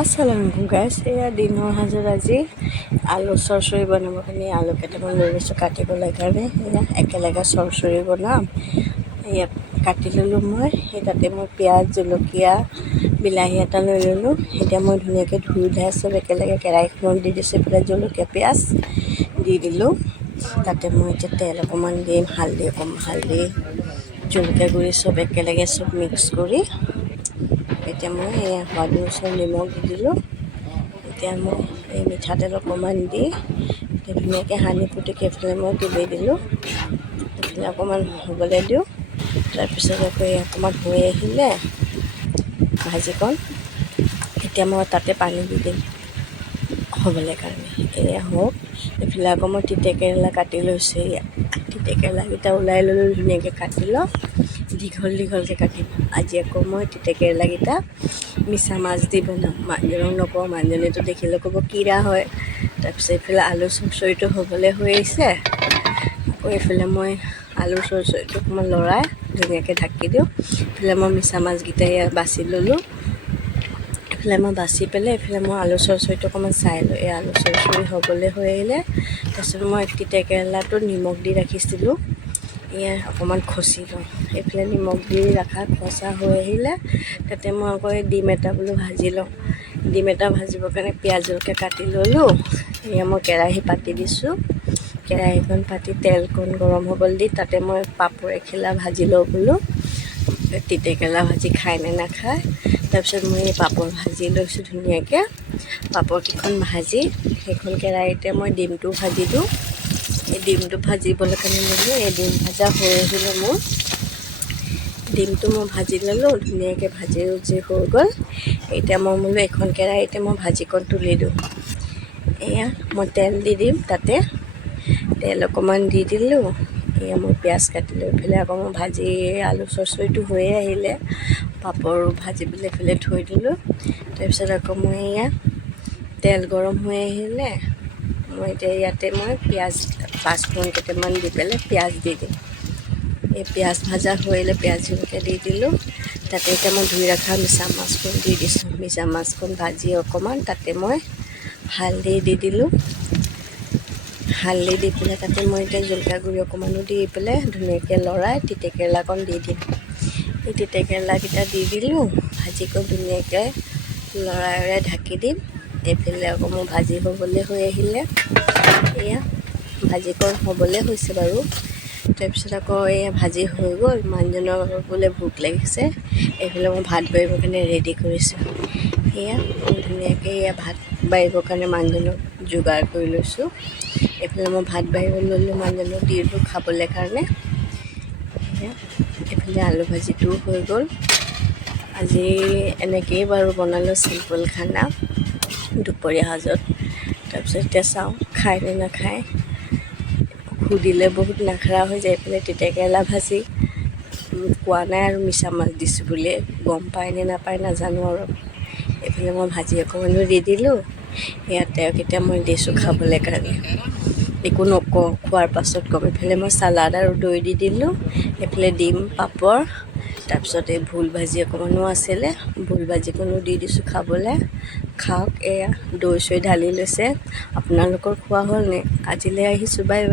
আসসালামু আলাইকুম গাইছ, এয়া দিনৰ সাজত আজি আলু চৰচৰি বনাবৰ কাৰণে আলু কেইটামান লৈ লৈছোঁ কাটিবলৈ কাৰণে। এয়া একেলগে চৰচৰি বনাম। এয়া কাটি ল'লোঁ মই। তাতে মই পিঁয়াজ, জলকীয়া, বিলাহী এটা লৈ ল'লোঁ। এতিয়া মই ধুনীয়াকৈ ধুই উঠাই চব একেলগে কেৰাহীখনত দি দিছোঁ। এইফালে জলকীয়া, পিঁয়াজ দি দিলোঁ। তাতে মই এতিয়া তেল অকণমান দিম, হালধি, জলকীয়া গুড়ি চব একেলগে চব মিক্স কৰি এতিয়া মই এই সোৱাদ অনুযায়ী নিমখ দি দিলোঁ। এতিয়া মই এই মিঠাতেল অকণমান দি ধুনীয়াকৈ সানি পুটিকে এইফালে মই তুলি দিলোঁ। এইফালে অকণমান হ'বলৈ দিওঁ। তাৰপিছত আকৌ এই অকণমান হৈ আহিলে ভাজিকণ, এতিয়া মই তাতে পানী দি দিম হ'বলৈ কাৰণে। এয়া হওক। এইফালে আকৌ মই তিতাকেৰেলা কাটি লৈছোঁ। এয়া তিতাকেৰেলাকেইটা ওলাই ল'লোঁ, ধুনীয়াকৈ কাটি লওঁ। দীঘলকৈ কাটিম। আজি আকৌ মই তিতাকেৰেলাকেইটা মিছা মাছ দি বনাম। মানুহজনক নকওঁ, মানুহজনীতো দেখিলে ক'ব কিৰা হয়। তাৰপিছত এইফালে আলু চৰচৰিটো হ'বলৈ হৈ আহিছে। আকৌ এইফালে মই আলু চৰচৰিটো অকণমান লৰাই ধুনীয়াকৈ ঢাকি দিওঁ। এইফালে মই মিছা মাছকেইটা বাছি ল'লোঁ। এইফালে মই বাছি পেলাই এইফালে মই আলু চৰচৰিটো অকণমান চাই লওঁ। এই আলু চৰচৰি হ'বলৈ হৈ আহিলে তাৰপিছত মই তিতাকেৰেলাটো নিমখ দি ৰাখিছিলোঁ, এয়া অকণমান খচি লওঁ। এইফালে নিমখ দি ৰখা খচা হৈ আহিলে তাতে মই আকৌ এই ডিম এটা বোলো ভাজি লওঁ। ডিম এটা ভাজিবৰ কাৰণে পিঁয়াজ জলকীয়া কাটি ল'লোঁ। এয়া মই কেৰাহী পাতি দিছোঁ। কেৰাহীখন পাতি তেলকণ গৰম হ'বলৈ দি তাতে মই পাপৰ এখিলা ভাজি লওঁ বোলো। তিতাকেৰেলা ভাজি খায় নে নাখায়। তাৰপিছত মই এই পাপৰ ভাজি লৈছোঁ ধুনীয়াকৈ। পাপৰকেইখন ভাজি সেইখন কেৰাহীতে মই ডিমটো ভাজি দিওঁ। এই ডিমটো ভাজিবলৈ কাৰণে ল'লোঁ। এই ডিম ভাজা হৈ আহিলে মোৰ ডিমটো মই ভাজি ল'লোঁ। ধুনীয়াকৈ ভাজি হৈ গ'ল। এতিয়া মই বোলো এইখন কেৰাহীতে মই ভাজিকণ তুলি দিওঁ। এয়া মই তেল দি দিম। তাতে তেল অকণমান দি দিলোঁ। এয়া মই পিঁয়াজ কাটিলোঁ। এইফালে আকৌ মই ভাজি আলু চৰচৰিটো হৈয়ে আহিলে, পাপৰো ভাজি পেলাই এইফালে থৈ দিলোঁ। তাৰপিছত আকৌ মই এয়া তেল গৰম হৈ আহিলে মই এতিয়া ইয়াতে মই পিঁয়াজ পাঁচফোৰণ কেইটামান দি পেলাই পিঁয়াজ দি দিম। এই পিঁয়াজ ভাজা হৈ আহিলে পিঁয়াজ জলকীয়া দি দিলোঁ। তাতে এতিয়া মই ধুই ৰখা মিছা মাছখন দি দিছোঁ। মিছা মাছখন ভাজি অকণমান তাতে মই হালধি দি দিলোঁ। হালধি দি পেলাই তাতে মই এতিয়া জলকীয়া গুড়ি অকণমানো দি পেলাই ধুনীয়াকৈ লৰাই তিতাকেৰেলাকণ দি দিম। এই তিতাকেৰেলাকেইটা দি দিলোঁ। ভাজিকণ ধুনীয়াকৈ লৰাই ঢাকি দিম। এইফালে আকৌ মোৰ ভাজি হ'বলৈ হৈ আহিলে, এয়া ভাজিকণ হ'বলৈ হৈছে বাৰু। তাৰপিছত আকৌ এয়া ভাজি হৈ গ'ল। মানুহজনৰ বোলে ভোক লাগিছে। এইফালে মই ভাত বাঢ়িবৰ কাৰণে ৰেডি কৰিছোঁ। এয়া ধুনীয়াকৈ এয়া ভাত বাঢ়িবৰ কাৰণে মানুহজনক যোগাৰ কৰি লৈছোঁ। এইফালে মই ভাত বাঢ়িব ল'লোঁ, মানুহজনক দিলোঁ খাবলৈ কাৰণে। এইফালে আলু ভাজিটোও হৈ গ'ল। আজি এনেকৈয়ে বাৰু বনালোঁ চিম্পল খানা দুপৰীয়া সাজত। তাৰপিছত এতিয়া চাওঁ খায় নে নাখায়। সুধিলে বহুত নাখাৰা হৈ যায়। এইফালে তিতাকেৰেলা ভাজি কোৱা নাই আৰু মিছা মাছ দিছোঁ বুলি, গম পায় নে নাপায় নাজানো আৰু। এইফালে মই ভাজি অকণমানো দি দিলোঁ। এয়া তেওঁক এতিয়া মই দিছোঁ খাবলৈ কাৰণে। একো নকওঁ, খোৱাৰ পাছত ক'ম। এইফালে মই চালাড আৰু দৈ দি দিলোঁ। এইফালে ডিম, পাপৰ, তাৰপিছত এই ভোল ভাজি অকণমানো আছিলে, ভোল ভাজিকণো দি দিছোঁ খাবলৈ। খাওক। এয়া দৈ চৈ ঢালি লৈছে। আপোনালোকৰ খোৱা হ'লনে? আজিলৈ আহিছোঁ, বাই বাই।